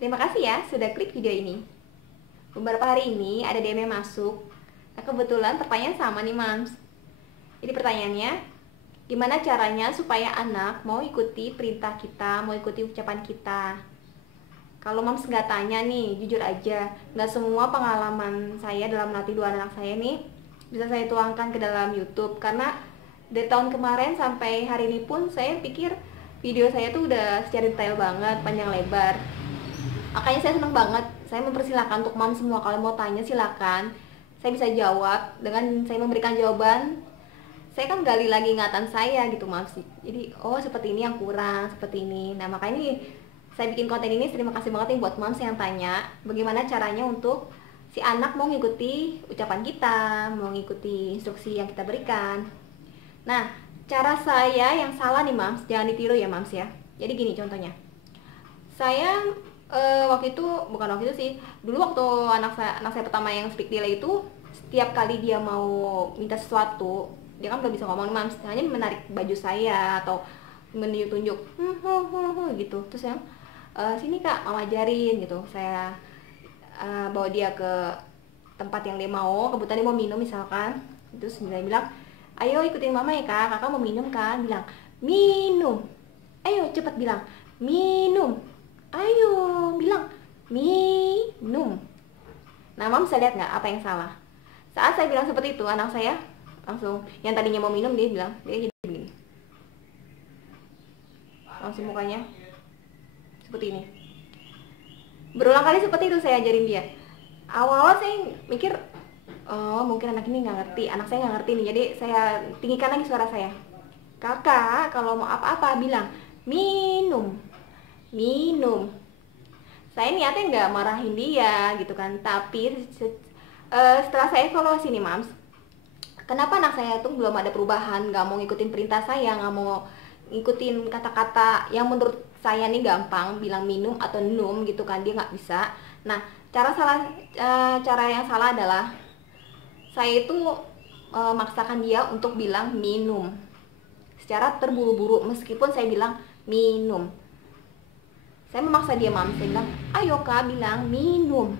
Terima kasih ya sudah klik video ini. Beberapa hari ini ada DM yang masuk. Nah, kebetulan pertanyaan sama nih Mams. Jadi pertanyaannya, gimana caranya supaya anak mau ikuti perintah kita, mau ikuti ucapan kita? Kalau Mams nggak tanya nih, jujur aja, nggak semua pengalaman saya dalam melatih dua anak saya nih bisa saya tuangkan ke dalam YouTube. Karena dari tahun kemarin sampai hari ini pun saya pikir video saya tuh udah secara detail banget, panjang lebar. Makanya saya senang banget, saya mempersilahkan untuk Mams semua, kalau mau tanya silakan. Saya bisa jawab, dengan saya memberikan jawaban saya kan gali lagi ingatan saya gitu Mams. Jadi oh seperti ini yang kurang, seperti ini. Nah makanya nih, saya bikin konten ini. Terima kasih banget nih buat Mams yang tanya bagaimana caranya untuk si anak mau ngikuti ucapan kita, mau ngikuti instruksi yang kita berikan. Nah, cara saya yang salah nih Mams, jangan ditiru ya Mams ya. Jadi gini contohnya, saya waktu itu, bukan waktu itu sih, dulu waktu anak saya pertama yang speak delay itu, setiap kali dia mau minta sesuatu, dia kan belum bisa ngomong Mams, hanya menarik baju saya atau menunjuk-tunjuk gitu. Terus yang sini kak, mama ajarin gitu. Saya bawa dia ke tempat yang dia mau, kebetulan dia mau minum misalkan. Terus dia bilang, ayo ikutin mama ya kak, kakak mau minum kan. Bilang minum, ayo cepet bilang minum, ayo bilang minum. Nah Mams bisa lihat nggak apa yang salah? Saat saya bilang seperti itu, anak saya langsung, yang tadinya mau minum, dia bilang, dia jadi begini, langsung mukanya seperti ini. Berulang kali seperti itu saya ajarin dia. Awal-awal saya mikir, oh mungkin anak ini nggak ngerti, anak saya nggak ngerti nih. Jadi saya tinggikan lagi suara saya, kakak kalau mau apa-apa bilang minum, minum. Saya niatnya nggak marahin dia gitu kan, tapi setelah saya evaluasi nih Mams, kenapa anak saya tuh belum ada perubahan, nggak mau ngikutin perintah saya, nggak mau ngikutin kata-kata yang menurut saya nih gampang, bilang minum atau num gitu kan, dia nggak bisa. Nah, cara yang salah adalah saya itu maksakan dia untuk bilang minum secara terburu-buru, meskipun saya bilang minum. Saya memaksa dia Mams, saya bilang, ayo kak bilang minum.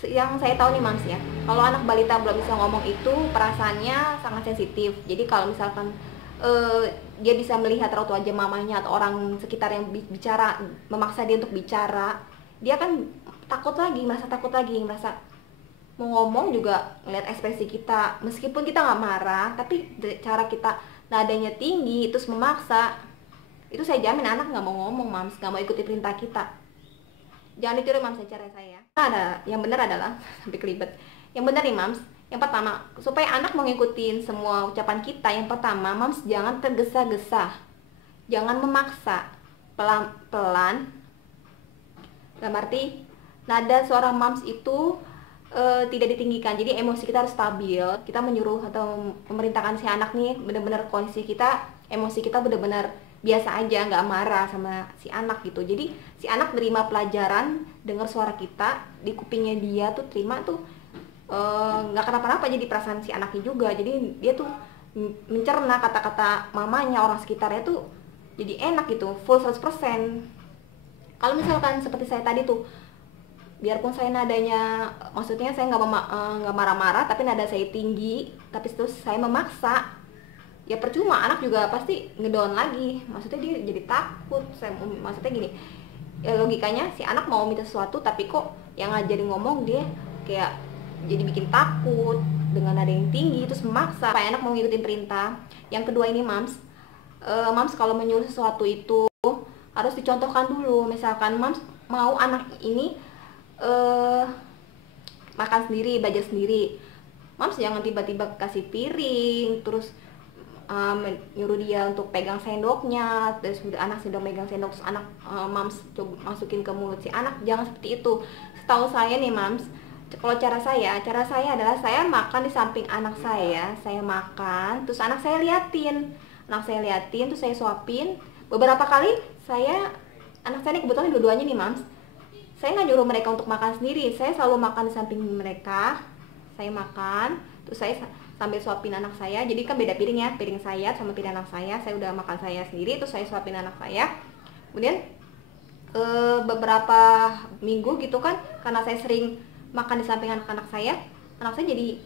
Yang saya tahu nih Mams ya, kalau anak balita belum bisa ngomong itu perasaannya sangat sensitif. Jadi kalau misalkan dia bisa melihat raut wajah mamanya atau orang sekitar yang bicara, memaksa dia untuk bicara, dia kan takut lagi, merasa mau ngomong juga ngeliat ekspresi kita, meskipun kita nggak marah, tapi cara kita nadanya tinggi terus memaksa, itu saya jamin anak nggak mau ngomong Mams, nggak mau ikuti perintah kita. Jangan ditiru Mams cara saya. Ada yang benar adalah sampai kelibet. Yang benar nih Mams, yang pertama, supaya anak mau ngikutin semua ucapan kita, yang pertama Mams jangan tergesa-gesa, jangan memaksa, pelan-pelan. Dalam arti nada suara Mams itu tidak ditinggikan, jadi emosi kita harus stabil. Kita menyuruh atau memerintahkan si anak nih, benar-benar kondisi kita, emosi kita benar-benar biasa aja, nggak marah sama si anak gitu. Jadi si anak terima pelajaran, dengar suara kita di kupingnya, dia tuh terima tuh, nggak kenapa-napa. Jadi perasaan si anaknya juga, jadi dia tuh mencerna kata-kata mamanya, orang sekitarnya tuh jadi enak gitu, full 100%. Kalau misalkan seperti saya tadi tuh, biarpun saya nadanya, maksudnya saya nggak marah-marah, tapi nada saya tinggi, tapi terus saya memaksa, ya percuma, anak juga pasti ngedown lagi. Maksudnya dia jadi takut. Maksudnya gini, ya logikanya si anak mau minta sesuatu, tapi kok yang ngajarin ngomong dia kayak jadi bikin takut dengan nada yang tinggi, terus memaksa supaya anak mau ngikutin perintah. Yang kedua ini Mams, Mams kalau menyuruh sesuatu itu harus dicontohkan dulu. Misalkan Mams mau anak ini makan sendiri, belajar sendiri, Mams jangan tiba-tiba kasih piring terus nyuruh dia untuk pegang sendoknya, terus anak sedang megang sendok, terus anak Mams coba masukin ke mulut si anak. Jangan seperti itu. Setahu saya nih Mams, kalau cara saya adalah saya makan di samping anak saya makan, terus anak saya liatin, terus saya suapin. Beberapa kali anak saya ini kebetulan dua-duanya nih Mams, saya nggak nyuruh mereka untuk makan sendiri, saya selalu makan di samping mereka. Saya makan, terus saya sambil suapin anak saya. Jadi kan beda piring ya, piring saya sama piring anak saya udah makan saya sendiri, terus saya suapin anak saya. Kemudian beberapa minggu gitu kan, karena saya sering makan di samping anak saya jadi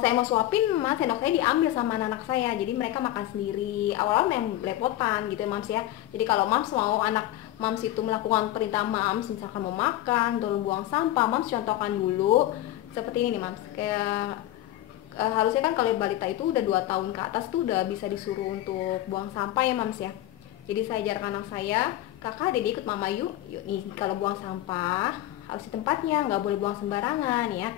saya mau suapin, mas sendok saya diambil sama anak saya, jadi mereka makan sendiri. Awalnya memang belepotan gitu ya mams ya. Jadi kalau mams mau anak mams itu melakukan perintah mams, misalkan mau makan, tolong buang sampah, mams contohkan dulu seperti ini nih mams. Kayak harusnya kan kalau balita itu udah 2 tahun ke atas tuh udah bisa disuruh untuk buang sampah ya mams ya. Jadi saya ajarkan anak saya, kakak Dede ikut mama yuk, yuk nih kalau buang sampah harus di tempatnya, nggak boleh buang sembarangan ya.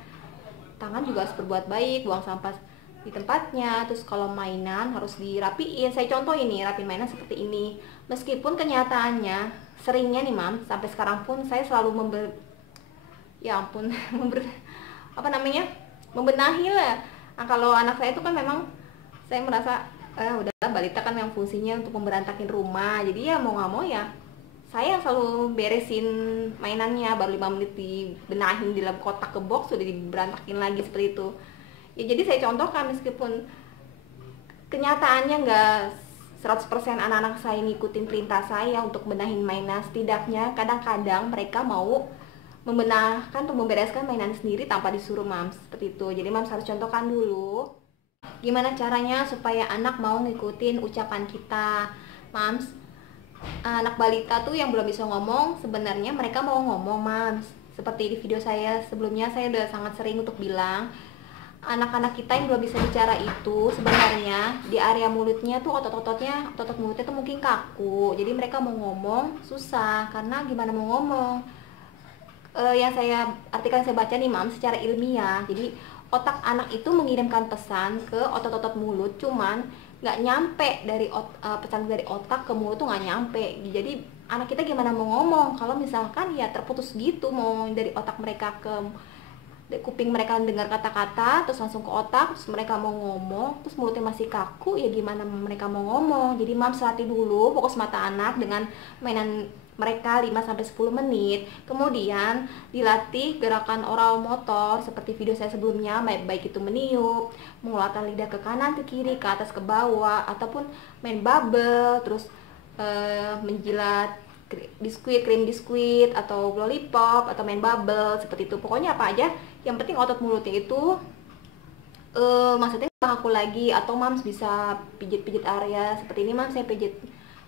Tangan juga harus berbuat baik, buang sampah di tempatnya. Terus kalau mainan harus dirapiin. Saya contoh ini, rapin mainan seperti ini. Meskipun kenyataannya seringnya nih mam, sampai sekarang pun saya selalu ya ampun, membenahi lah. Nah, kalau anak saya itu kan memang saya merasa udahlah balita kan yang fungsinya untuk memberantakin rumah. Jadi ya mau nggak mau ya saya selalu beresin mainannya, baru 5 menit dibenahin di dalam kotak ke box sudah diberantakin lagi seperti itu ya. Jadi saya contohkan, meskipun kenyataannya nggak 100% anak-anak saya ngikutin perintah saya untuk benahin mainan, setidaknya kadang-kadang mereka mau membenahkan atau membereskan mainan sendiri tanpa disuruh mams, seperti itu. Jadi mams harus contohkan dulu gimana caranya supaya anak mau ngikutin ucapan kita mams. Anak balita tuh yang belum bisa ngomong, sebenarnya mereka mau ngomong mams. Seperti di video saya sebelumnya, saya udah sangat sering untuk bilang anak-anak kita yang belum bisa bicara itu sebenarnya di area mulutnya tuh otot mulutnya tuh mungkin kaku. Jadi mereka mau ngomong susah karena gimana mau ngomong. Yang saya artikan, saya baca nih mam, secara ilmiah, jadi otak anak itu mengirimkan pesan ke otot-otot mulut, cuman nggak nyampe dari pesan dari otak ke mulut tuh nggak nyampe. Jadi anak kita gimana mau ngomong kalau misalkan ya terputus gitu, mau dari otak mereka ke kuping mereka dengar kata-kata terus langsung ke otak, terus mereka mau ngomong terus mulutnya masih kaku, ya gimana mereka mau ngomong. Jadi mam latih dulu fokus mata anak dengan mainan mereka 5-10 menit, kemudian dilatih gerakan oral motor seperti video saya sebelumnya, baik itu meniup, mengeluarkan lidah ke kanan, ke kiri, ke atas, ke bawah, ataupun main bubble, terus menjilat krim biskuit atau lollipop, atau main bubble seperti itu. Pokoknya apa aja yang penting otot mulutnya itu maksudnya kaku lagi. Atau mams bisa pijit-pijit area seperti ini. Mams saya pijit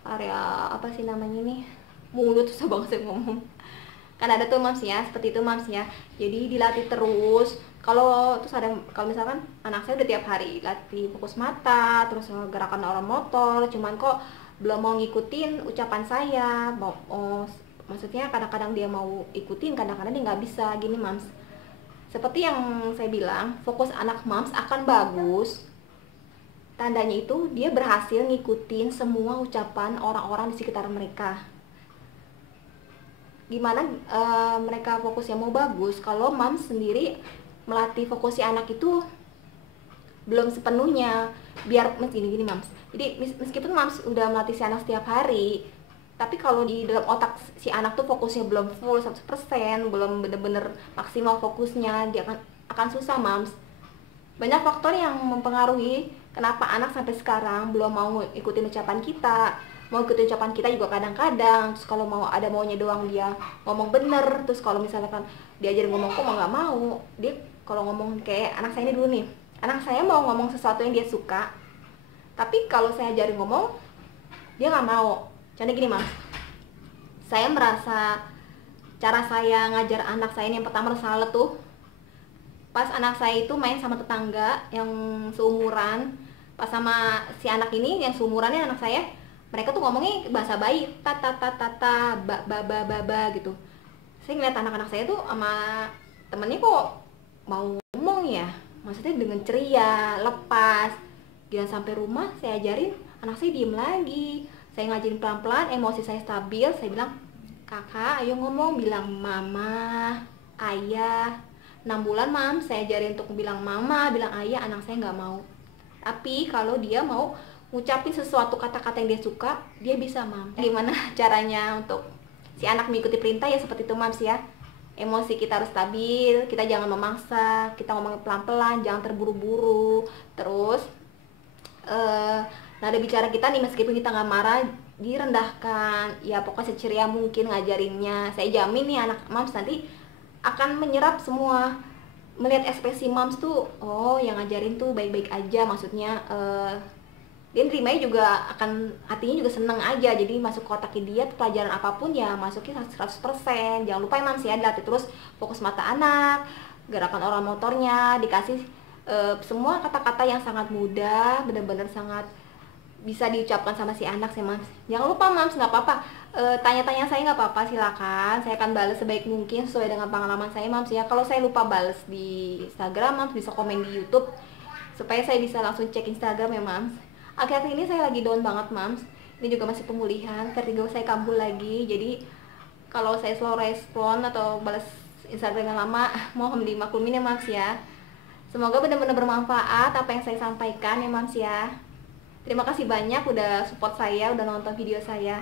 area apa sih namanya ini, mulut, susah banget saya ngomong kan ada tuh mams ya, seperti itu mams ya. Jadi dilatih terus. Kalau misalkan anak saya udah tiap hari latih fokus mata, terus gerakan oral motor, cuman kok belum mau ngikutin ucapan saya, maksudnya kadang-kadang dia mau ikutin, kadang-kadang dia nggak bisa gini mams. Seperti yang saya bilang, fokus anak mams akan bagus, tandanya itu dia berhasil ngikutin semua ucapan orang-orang di sekitar mereka. Gimana mereka fokusnya mau bagus kalau mams sendiri melatih fokus si anak itu belum sepenuhnya. Biar gini mams, jadi meskipun mams udah melatih si anak setiap hari, tapi kalau di dalam otak si anak tuh fokusnya belum full 100%, belum bener-bener maksimal fokusnya, dia akan susah mams. Banyak faktor yang mempengaruhi kenapa anak sampai sekarang belum mau ikutin ucapan kita. Mau ikutin ucapan kita juga kadang-kadang, terus kalau mau ada maunya doang dia ngomong bener. Terus kalau misalkan diajarin ngomong kok nggak mau, dia kalau ngomong kayak anak saya ini dulu nih, anak saya mau ngomong sesuatu yang dia suka, tapi kalau saya ajarin ngomong dia nggak mau. Contohnya gini mas, saya merasa cara saya ngajar anak saya ini yang pertama salah tuh pas anak saya itu main sama tetangga yang seumuran. Pas sama si anak ini yang seumurannya anak saya, mereka tuh ngomongnya bahasa bayi, tata ba gitu. Saya ngeliat anak-anak saya tuh sama temennya kok mau ngomong ya, maksudnya dengan ceria, lepas. Gila sampai rumah saya ajarin, anak saya diem lagi. Saya ngajarin pelan-pelan, emosi saya stabil. Saya bilang, kakak ayo ngomong, bilang mama, ayah. 6 bulan mam, saya ajarin untuk bilang mama, bilang ayah, anak saya nggak mau. Tapi kalau dia mau ngucapin sesuatu kata-kata yang dia suka, dia bisa mam. Gimana caranya untuk si anak mengikuti perintah ya seperti itu mams ya. Emosi kita harus stabil, kita jangan memaksa, kita ngomong pelan-pelan, jangan terburu-buru. Terus nada bicara kita nih meskipun kita nggak marah direndahkan, ya pokoknya seceria mungkin ngajarinnya. Saya jamin nih anak moms nanti akan menyerap semua, melihat ekspresi moms tuh, oh yang ngajarin tuh baik-baik aja, maksudnya dia nerimanya juga akan, hatinya juga seneng aja. Jadi masuk ke otaknya dia tuh pelajaran apapun ya masukin 100%. Jangan lupa ya mams ya, dilatih terus fokus mata anak, gerakan oral motornya, dikasih semua kata-kata yang sangat mudah, benar-benar sangat bisa diucapkan sama si anak sih mams. Jangan lupa mams, nggak apa-apa, tanya-tanya saya nggak apa-apa, silakan, saya akan balas sebaik mungkin sesuai dengan pengalaman saya mams ya. Kalau saya lupa balas di Instagram, mams bisa komen di YouTube supaya saya bisa langsung cek Instagram ya mams. Akhir-akhir ini saya lagi down banget mams, ini juga masih pemulihan, vertigo saya kambuh lagi. Jadi kalau saya slow respon atau balas Instagram yang lama, mohon dimaklumin ya mams ya. Semoga benar-benar bermanfaat apa yang saya sampaikan ya mams ya. Terima kasih banyak udah support saya, udah nonton video saya.